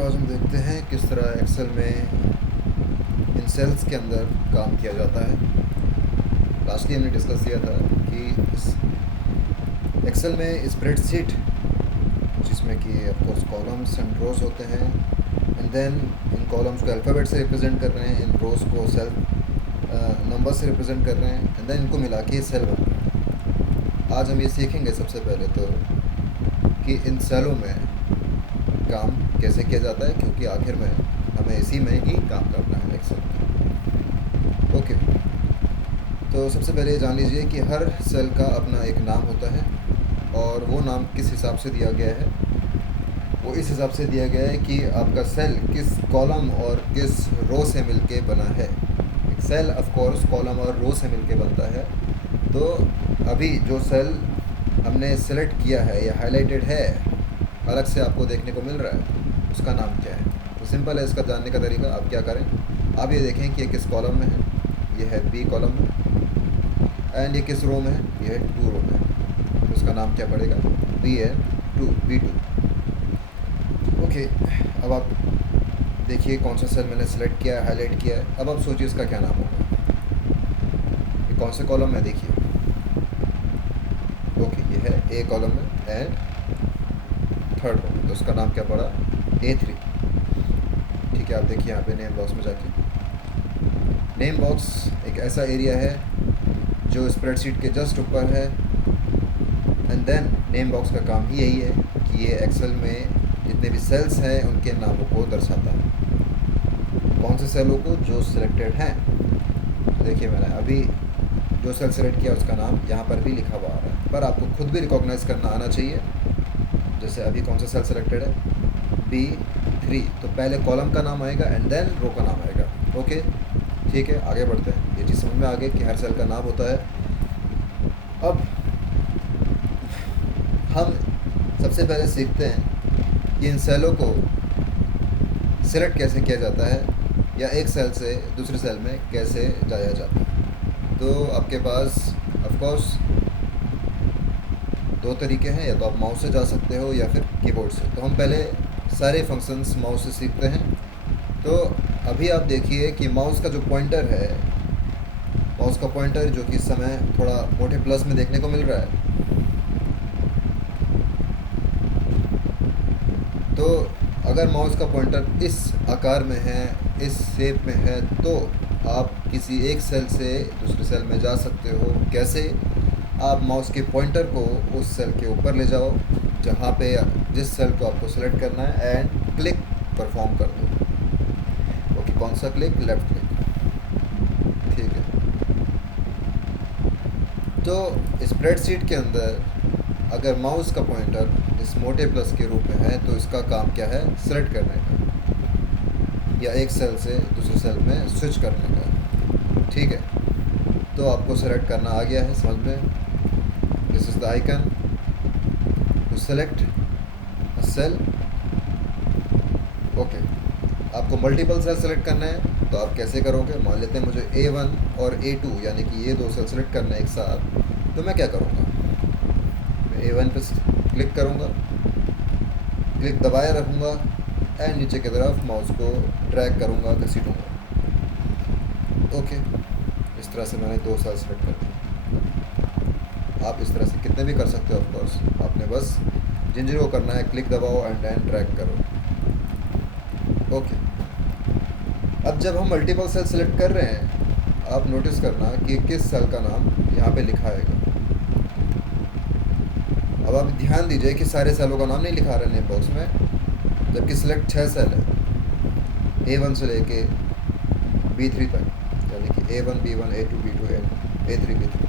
तो आज हम देखते हैं किस तरह एक्सेल में इन सेल्स के अंदर काम किया जाता है। लास्टली हमने डिस्कस किया था कि इस एक्सेल में स्प्रेडशीट जिसमें कि ऑफकोर्स कॉलम्स एंड रोज होते हैं, एंड देन इन कॉलम्स को अल्फ़ाबेट से रिप्रेजेंट कर रहे हैं, इन रोज को सेल नंबर से रिप्रेजेंट कर रहे हैं, एंड देन इनको मिला के सेल बन रहा है। आज हम ये सीखेंगे सबसे पहले तो कि इन सेलों में काम कैसे किया जाता है, क्योंकि आखिर में हमें इसी में ही काम करना है एक्सेल में। ओके, तो सबसे पहले जान लीजिए कि हर सेल का अपना एक नाम होता है, और वो नाम किस हिसाब से दिया गया है। वो इस हिसाब से दिया गया है कि आपका सेल किस कॉलम और किस रो से मिलके बना है। एक सेल ऑफ कोर्स कॉलम और रो से मिलके बनता है। तो अभी जो सेल हमने सेलेक्ट किया है या हाईलाइटेड है, अलग से आपको देखने को मिल रहा है, उसका नाम क्या है। तो सिंपल है इसका जानने का तरीका। आप क्या करें, आप ये देखें कि ये किस कॉलम में है। ये है बी कॉलम में, एंड ये किस रो में है, ये है टू रो में। तो उसका नाम क्या पड़ेगा, B N to, B2। Okay, अब आप देखिए कौन सा सेल मैंने सेलेक्ट किया है, हाईलाइट किया है। अब आप सोचिए इसका क्या नाम होगा। ये कौन से कॉलम में, देखिए। ओके, ये है ए कॉलम में एंड थर्ड रो में, तो उसका नाम क्या पड़ा, A3। ठीक है, आप देखिए यहाँ पे नेम बॉक्स में जाके। नेम बॉक्स एक ऐसा एरिया है जो स्प्रेडशीट के जस्ट ऊपर है, एंड देन नेम बॉक्स का काम ही यही है कि ये एक्सेल में जितने भी सेल्स हैं उनके नामों को दर्शाता है। कौन से सेलों को, जो सिलेक्टेड हैं। तो देखिए मैंने अभी जो सेल सेलेक्ट किया उसका नाम यहाँ पर भी लिखा हुआ आ रहा है, पर आपको खुद भी रिकॉग्नाइज करना आना चाहिए। जैसे अभी कौन सा सेल सेलेक्टेड है, B3, तो पहले कॉलम का नाम आएगा एंड देन रो का नाम आएगा। ओके, ठीक है, आगे बढ़ते हैं। ये चीज़ समझ में आ गई कि हर सेल का नाम होता है। अब हम सबसे पहले सीखते हैं कि इन सेलों को सिलेक्ट कैसे किया जाता है, या एक सेल से दूसरे सेल में कैसे जाया जाता है। तो आपके पास ऑफ कोर्स दो तरीके हैं, या तो आप माउस से जा सकते हो या फिर कीबोर्ड से। तो हम पहले सारे फंक्शंस माउस से सीखते हैं। तो अभी आप देखिए कि माउस का जो पॉइंटर है, माउस का पॉइंटर जो कि इस समय थोड़ा मोटे प्लस में देखने को मिल रहा है, तो अगर माउस का पॉइंटर इस आकार में है, इस शेप में है, तो आप किसी एक सेल से दूसरे सेल में जा सकते हो। कैसे, आप माउस के पॉइंटर को उस सेल के ऊपर ले जाओ जहाँ पे जिस सेल को आपको सेलेक्ट करना है, एंड क्लिक परफॉर्म कर दो। ओके, कौन सा क्लिक, लेफ्ट क्लिक। ठीक है, तो स्प्रेडशीट के अंदर अगर माउस का पॉइंटर इस मोटे प्लस के रूप में है, तो इसका काम क्या है, सेलेक्ट करने का या एक सेल से दूसरे सेल में स्विच करने का। ठीक है, तो आपको सेलेक्ट करना आ गया है समझ में। This is the icon to select a cell. Okay, आपको मल्टीपल सेल सेलेक्ट करना है, तो आप कैसे करोगे। मान लेते हैं मुझे A1 और A2 यानी कि ये दो सेल सेलेक्ट करना है एक साथ। तो मैं क्या करूँगा, मैं A1 पे क्लिक करूँगा, क्लिक दबाए रखूँगा, एंड नीचे की तरफ माउस को ड्रैग करूँगा, घसीटूँगा। ओके, इस तरह से मैंने दो सेल सेलेक्ट कर दिए। आप इस तरह से कितने भी कर सकते हो ऑफ कोर्स। आपने बस जिन को करना है, क्लिक दबाओ एंड देन ड्रैग करो। ओके, अब जब हम मल्टीपल सेल सेलेक्ट कर रहे हैं, आप नोटिस करना कि किस सेल का नाम यहाँ पे लिखा है। अब आप ध्यान दीजिए कि सारे सेलों का नाम नहीं लिखा रहा है नेम बॉक्स में, जबकि सिलेक्ट 6 सेल है, A1 से लेके B3 तक, यानी कि A1 B1 A2 B2 A3 B3।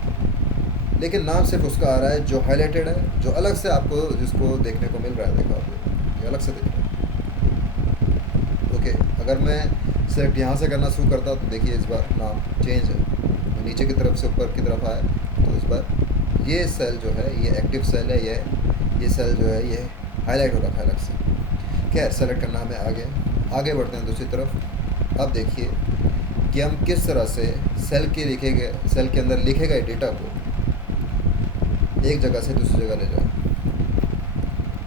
लेकिन नाम सिर्फ उसका आ रहा है जो हाईलाइटेड है, जो अलग से आपको जिसको देखने को मिल रहा है। देखो आप, ये अलग से दिख रहा है। ओके, अगर मैं सिलेक्ट यहाँ से करना शुरू करता, तो देखिए इस बार नाम चेंज है। मैं नीचे की तरफ से ऊपर की तरफ आया, तो इस बार ये सेल जो है ये एक्टिव सेल है, ये सेल जो है ये हाईलाइट हो रखा है अलग से। खैर, सेलेक्ट करना हमें आ गया। आगे बढ़ते हैं दूसरी तरफ। अब देखिए कि हम किस तरह से सेल के अंदर लिखे गए डेटा को एक जगह से दूसरी जगह ले जाए।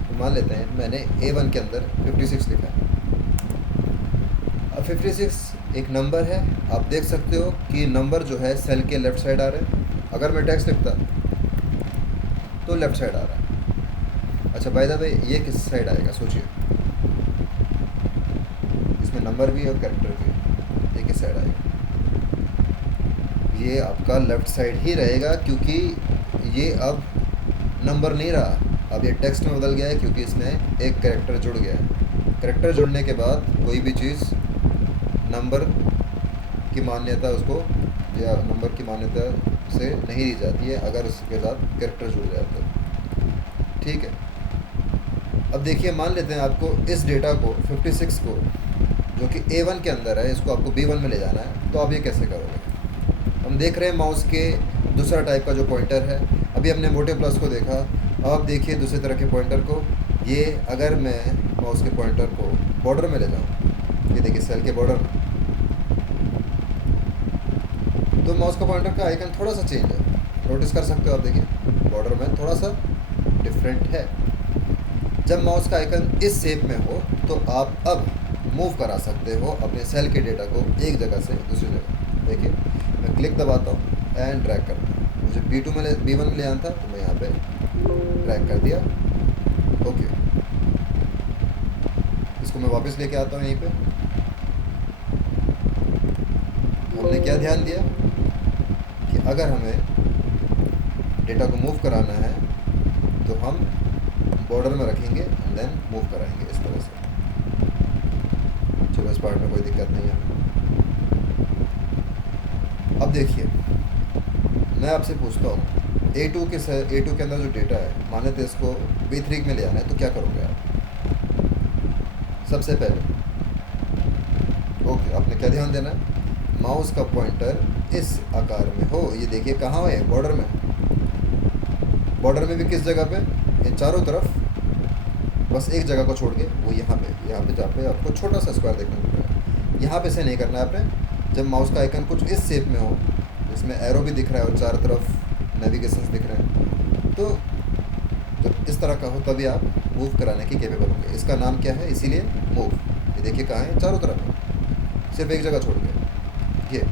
तो मान लेते हैं मैंने A1 के अंदर 56 लिखा है, अब 56 एक नंबर है, आप देख सकते हो कि नंबर जो है सेल के लेफ़्ट साइड आ रहे हैं। अगर मैं टेक्स्ट लिखता तो लेफ़्ट साइड आ रहा है। अच्छा बाय द वे ये किस साइड आएगा सोचिए, इसमें नंबर भी है और कैरेक्टर भी है, ये किस साइड आएगा? ये आपका लेफ़्ट साइड ही रहेगा, क्योंकि ये अब नंबर नहीं रहा, अब ये टेक्स्ट में बदल गया है, क्योंकि इसमें एक कैरेक्टर जुड़ गया है। कैरेक्टर जुड़ने के बाद कोई भी चीज़ नंबर की मान्यता उसको या नंबर की मान्यता से नहीं दी जाती है अगर उसके साथ कैरेक्टर जुड़ जाए तो। ठीक है, अब देखिए मान लेते हैं आपको इस डेटा को 56 को जो कि A1 के अंदर है, इसको आपको B1 में ले जाना है, तो आप ये कैसे करोगे? हम देख रहे हैं माउस के दूसरा टाइप का जो पॉइंटर है, अभी हमने मोटे प्लस को देखा, अब आप देखिए दूसरे तरह के पॉइंटर को। ये अगर मैं माउस के पॉइंटर को बॉर्डर में ले जाऊँ, ये देखिए सेल के बॉर्डर में, तो माउस का पॉइंटर का आइकन थोड़ा सा चेंज है, नोटिस कर सकते हो आप, देखिए बॉर्डर में थोड़ा सा डिफरेंट है। जब माउस का आइकन इस शेप में हो तो आप अब मूव करा सकते हो अपने सेल के डेटा को एक जगह से दूसरी जगह। देखिए मैं क्लिक दबाता हूँ एंड ड्रैग करता हूँ, मुझे B1 में ले आना था तो मैं यहाँ पे ड्रैग कर दिया। ओके, इसको मैं वापस लेके आता हूँ यहीं पे। हमने क्या ध्यान दिया कि अगर हमें डेटा को मूव कराना है तो हम बॉर्डर में रखेंगे एंड देन मूव कराएंगे इस तरह से। चलो इस पार्ट में कोई दिक्कत नहीं है। अब देखिए मैं आपसे पूछता हूँ, A2 के अंदर जो डेटा है, मान लेते इसको B3 में ले आना है, तो क्या करोगे आप? सबसे पहले ओके, आपने क्या ध्यान देना है, माउस का पॉइंटर इस आकार में हो। ये देखिए कहाँ है, बॉर्डर में। बॉर्डर में भी किस जगह पे? ये चारों तरफ, बस एक जगह को छोड़ के, वो यहाँ पे जहाँ पे आपको छोटा सा स्क्वायर देखने को मिल रहा है, यहाँ पे से नहीं करना है आपने। जब माउस का आइकन कुछ इस शेप में हो, इसमें एरो भी दिख रहा है और चारों तरफ नेविगेशंस दिख रहे हैं, तो जब इस तरह का हो तभी आप मूव कराने की केपेबल होंगे। इसका नाम क्या है? इसीलिए मूव। ये देखिए कहाँ है, चारों तरफ है, सिर्फ एक जगह छोड़ के ये।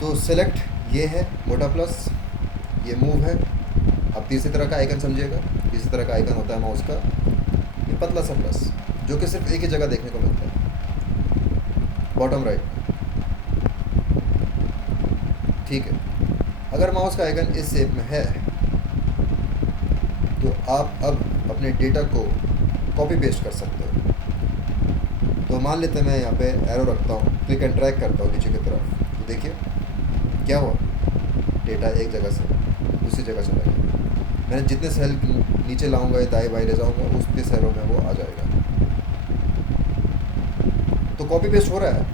तो सेलेक्ट ये है मोटा प्लस, ये मूव है। अब तीसरी तरह का आइकन समझिएगा, तीसरी तरह का आइकन होता है माउस का ये पतला सा प्लस, जो कि सिर्फ एक ही जगह देखने को मिलता है, बॉटम राइट। ठीक है, अगर माउस का आइकन इस शेप में है तो आप अब अपने डेटा को कॉपी पेस्ट कर सकते हो। तो मान लेते हैं मैं यहाँ पे एरो रखता हूँ, क्लिक एंड ड्रैग करता हूँ नीचे की तरफ, तो देखिए क्या हुआ, डेटा एक जगह से दूसरी जगह चला गया। मैंने जितने सेल नीचे लाऊंगा या दाएं बाएं ले जाऊंगा, उसके सेलों में वो आ जाएगा। तो कॉपी पेस्ट हो रहा है,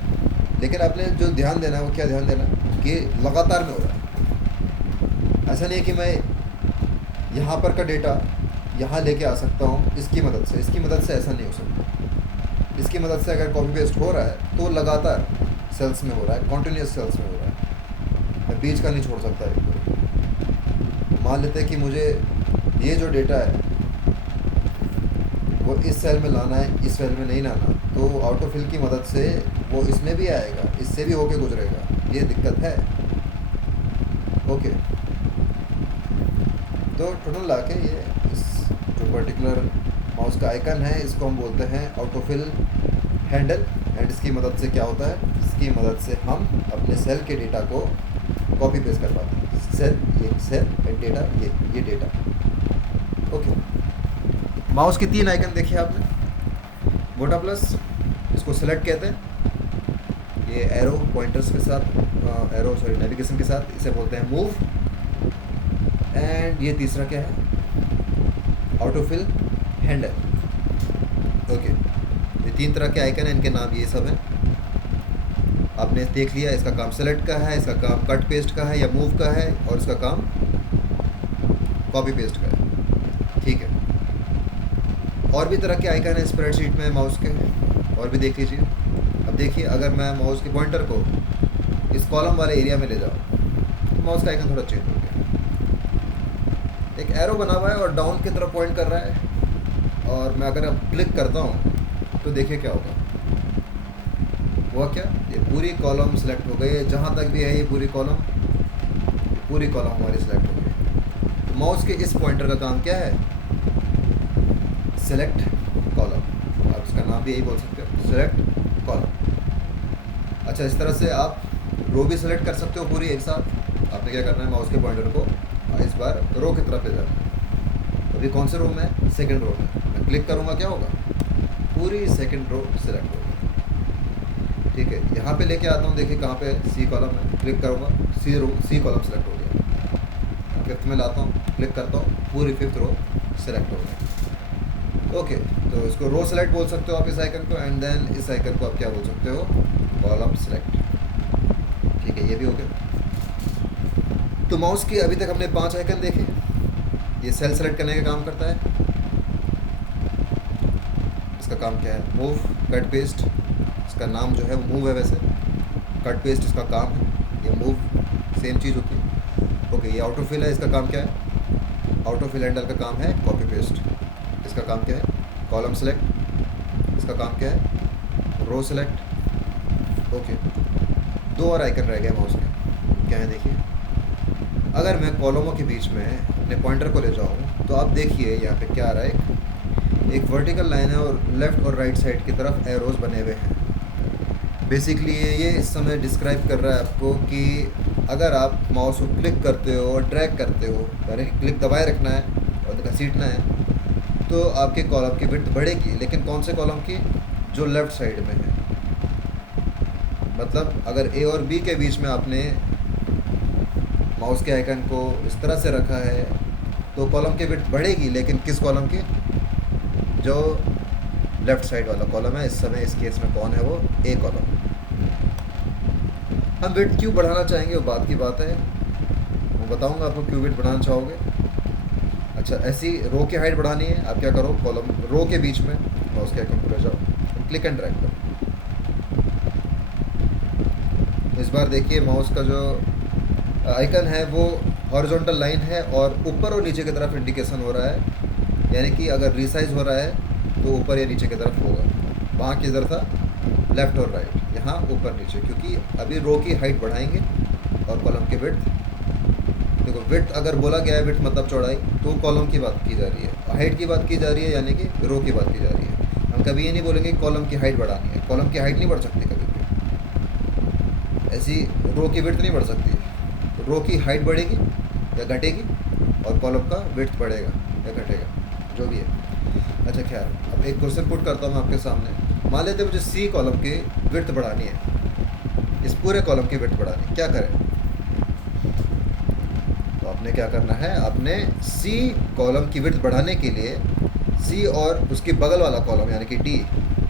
लेकिन आपने जो ध्यान देना है वो क्या ध्यान देना है कि लगातार में हो रहा है। ऐसा नहीं है कि मैं यहाँ पर का डेटा यहाँ लेके आ सकता हूँ इसकी मदद से ऐसा नहीं हो सकता। इसकी मदद से अगर कॉपी पेस्ट हो रहा है तो लगातार सेल्स में हो रहा है, कॉन्टीन्यूस सेल्स में हो रहा है, मैं बीच का नहीं छोड़ सकता एक को। मान लेते हैं कि मुझे ये जो डेटा है वो इस सेल में लाना है, इस सेल में नहीं लाना, तो ऑटोफिल की मदद से वो इसमें भी आएगा, इससे भी होके गुजरेगा, ये दिक्कत है। ओके, तो टोटल ला के ये इस जो पर्टिकुलर माउस का आइकन है इसको हम बोलते हैं ऑटोफिल हैंडल। एंड इसकी मदद से क्या होता है, इसकी मदद से हम अपने सेल के डेटा को कॉपी पेस्ट कर पाते हैं। सेल एंड डेटा, ये डेटा। ओके, माउस के 3 आइकन देखे आपने, मोटा प्लस इसको सेलेक्ट कहते हैं, ये एरो पॉइंटर्स के साथ, नेविगेशन के साथ, इसे बोलते हैं मूव। एंड ये तीसरा क्या है, ऑटोफिल हैंडल। ओके, ये 3 तरह के आइकन हैं, इनके नाम ये सब हैं। आपने देख लिया, इसका काम सेलेक्ट का है, इसका काम कट पेस्ट का है या मूव का है, और इसका काम कॉपी पेस्ट का है। ठीक है, और भी तरह के आइकन है स्प्रेडशीट में माउस के, और भी देख लीजिए। अब देखिए अगर मैं माउस के पॉइंटर को इस कॉलम वाले एरिया में ले जाऊँ तो माउस का आइकन थोड़ा चेंज हो गया। एक एरो बना हुआ है और डाउन की तरफ पॉइंट कर रहा है, और मैं अगर अब क्लिक करता हूँ तो देखिए क्या होगा, हुआ क्या, ये पूरी कॉलम सेलेक्ट हो गई है, जहाँ तक भी है ये पूरी कॉलम हमारी सेलेक्ट हो गई। तो माउस के इस पॉइंटर का काम क्या है, सेलेक्ट कॉलम। आप इसका नाम भी यही बोल सकते हो, सेलेक्ट कॉलम। अच्छा, इस तरह से आप रो भी सेलेक्ट कर सकते हो पूरी एक साथ। आपने क्या करना है, माउस के पॉइंटर को इस बार रो की तरफ ले जाना है। अभी कौन से रो में है, सेकंड रो में। मैं क्लिक करूँगा, क्या होगा, पूरी सेकंड रो सेलेक्ट होगी। ठीक है, यहाँ पे लेके आता हूँ, देखिए कहाँ पे सी कॉलम है, क्लिक करूँगा, सी कॉलम सेलेक्ट हो गया। फिफ्थ में लाता हूँ, क्लिक करता हूँ, पूरी फिफ्थ रो सेलेक्ट हो गई। ओके, तो इसको रो सेलेक्ट बोल सकते हो आप इस आइकन को, एंड देन इस आइकन को आप क्या बोल सकते हो, कॉलम सेलेक्ट। ठीक है, ये भी हो गया। तो माउस की अभी तक हमने 5 आइकन देखे। ये सेल सेलेक्ट करने का काम करता है। इसका काम क्या है, मूव, कट, पेस्ट। इसका नाम जो है वो मूव है, वैसे कट पेस्ट इसका काम है, ये मूव सेम चीज़ होती है। ओके, ये ऑटो फिल है, इसका काम क्या है, ऑटो फिल हैंडल का काम है कॉपी पेस्ट। इसका काम क्या है, कॉलम सेलेक्ट। इसका काम क्या है, रो सेलेक्ट। ओके, 2 और आइकन रह गए माउस के, क्या है देखिए। अगर मैं कॉलमों के बीच में अपने पॉइंटर को ले जाऊँ तो आप देखिए यहाँ पे क्या आ रहा है, एक वर्टिकल लाइन है और लेफ़्ट और राइट साइड की तरफ एरोज बने हुए हैं। बेसिकली ये इस समय डिस्क्राइब कर रहा है आपको कि अगर आप माउस को क्लिक करते हो और ड्रैग करते हो, यानी क्लिक दबाए रखना है और घसीटना है, तो आपके कॉलम की विड्थ बढ़ेगी। लेकिन कौन से कॉलम की, जो लेफ़्ट साइड में है। मतलब अगर ए और बी के बीच में आपने माउस के आइकन को इस तरह से रखा है तो कॉलम की विड्थ बढ़ेगी, लेकिन किस कॉलम की, जो लेफ़्ट साइड वाला कॉलम है। इस समय इस केस में कौन है, वो ए कॉलम। हम विड्थ क्यों बढ़ाना चाहेंगे वो बात की बात है, मैं बताऊंगा आपको क्यों विड्थ बढ़ाना चाहोगे। अच्छा, ऐसी रो की हाइट बढ़ानी है, आप क्या करो, कॉलम रो के बीच में माउस के आइकन को ले जाओ, क्लिक एंड ड्रैग करो। इस बार देखिए माउस का जो आइकन है वो हॉरिजॉन्टल लाइन है और ऊपर और नीचे की तरफ इंडिकेशन हो रहा है, यानी कि अगर रिसाइज हो रहा है तो ऊपर या नीचे की तरफ होगा। वहाँ किधर था, लेफ़्ट और राइट, यहाँ ऊपर नीचे, क्योंकि अभी रो की हाइट बढ़ाएंगे और कॉलम की विड्थ। देखो, विड्थ अगर बोला गया है, विड्थ मतलब चौड़ाई, तो कॉलम की बात की जा रही है, हाइट की बात की जा रही है, यानी कि रो की बात की जा रही है। हम कभी ये नहीं बोलेंगे कि कॉलम की हाइट बढ़ानी है, कॉलम की हाइट नहीं बढ़ सकती कभी भी, ऐसी रो की विड्थ नहीं बढ़ सकती। रो की हाइट बढ़ेगी या घटेगी और कॉलम का विड्थ बढ़ेगा या घटेगा, जो भी है। अच्छा, खैर, अब एक क्वेश्चन पुट करता हूँ आपके सामने। मान लेते हैं मुझे सी कॉलम की विड्थ बढ़ानी है, इस पूरे कॉलम की विड्थ बढ़ानी, क्या करें। तो आपने क्या करना है, आपने सी कॉलम की विड्थ बढ़ाने के लिए सी और उसके बगल वाला कॉलम यानी कि डी,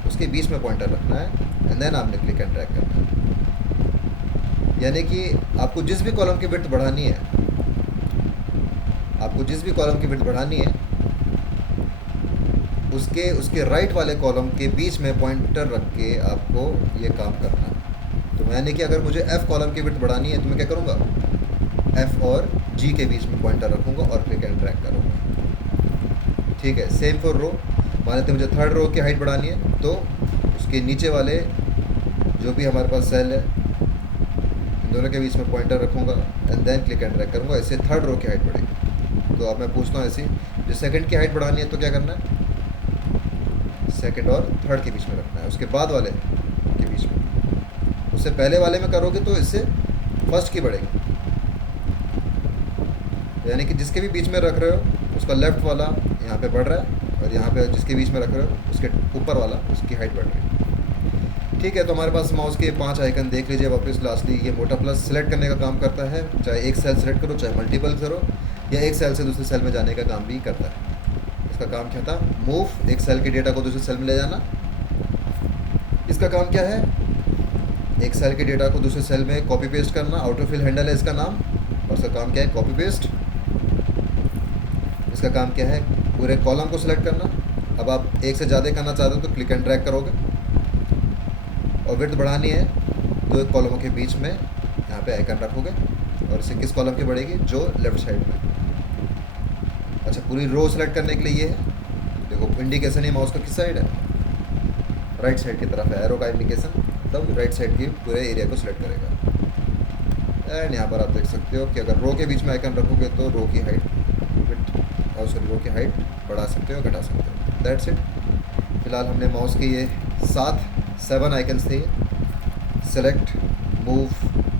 उसके बीच में पॉइंटर रखना है, एंड देन आपने क्लिक एंड ड्रैग करना है। यानी कि आपको जिस भी कॉलम की विड्थ बढ़ानी है, आपको जिस भी कॉलम की विड्थ बढ़ानी है, उसके राइट वाले कॉलम के बीच में पॉइंटर रख के आपको ये काम करना है। तो यानी कि अगर मुझे एफ़ कॉलम की विड्थ बढ़ानी है तो मैं क्या करूँगा, एफ़ और जी के बीच में पॉइंटर रखूँगा और क्लिक एंड ड्रैग करूँगा। ठीक है, सेम फॉर रो। मान लेते मुझे थर्ड रो की हाइट बढ़ानी है, तो उसके नीचे वाले जो भी हमारे पास सेल है, इन दोनों के बीच में पॉइंटर रखूँगा and then click and drag करूँगा, इससे थर्ड रो की हाइट बढ़ेगी। तो अब मैं पूछता हूँ ऐसी, जो सेकंड की हाइट बढ़ानी है तो क्या करना है, सेकंड और थर्ड के बीच में रखना है, उसके बाद वाले के बीच में। उससे पहले वाले में करोगे तो इससे फर्स्ट की बढ़ेगी, यानी कि जिसके भी बीच में रख रहे हो उसका लेफ़्ट वाला यहाँ पे बढ़ रहा है और यहाँ पे जिसके बीच में रख रहे हो उसके ऊपर वाला उसकी हाइट बढ़ रही है। ठीक है, तो हमारे पास माउस के 5 आइकन देख लीजिए वापस। लास्टली ये मोटा प्लस सेलेक्ट करने का काम करता है, चाहे एक सेल सेलेक्ट करो, चाहे मल्टीपल करो, या एक सेल से दूसरे सेल में जाने का काम भी करता है। इसका काम क्या था, मूव, एक सेल के डेटा को दूसरे सेल में ले जाना। इसका काम क्या है, एक सेल के डेटा को दूसरे सेल में कॉपी पेस्ट करना। ऑटो फिल हैंडल है इसका नाम, और इसका काम क्या है, कॉपी पेस्ट। इसका काम क्या है, पूरे कॉलम को सिलेक्ट करना। अब आप एक से ज़्यादा करना चाहते हो तो क्लिक एंड ड्रैग करोगे, और विड्थ बढ़ानी है तो एक कॉलमों के बीच में यहाँ पे आइकन रखोगे, और इसे किस कॉलम की बढ़ेगी, जो लेफ़्ट साइड में। अच्छा, पूरी रो सेलेक्ट करने के लिए ये है, देखो इंडिकेशन ही माउस का किस साइड है, राइट साइड की तरफ है, एरो का इंडिकेशन, तब राइट साइड की पूरे एरिया को सिलेक्ट करेगा। एंड यहाँ पर आप देख सकते हो कि अगर रो के बीच में आइकन रखोगे तो रो की हाइट रो की हाइट बढ़ा सकते हो, घटा सकते हो। That's it. फिलहाल हमने माउस के ये 7 आइकन्स थे। सेलेक्ट, मूव,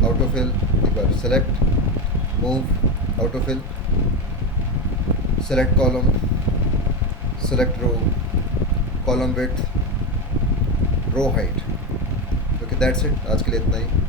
ऑटोफिल, एक बार select, move, autofill, select column, select row, column width, row height. Okay that's it, आज के लिए इतना ही।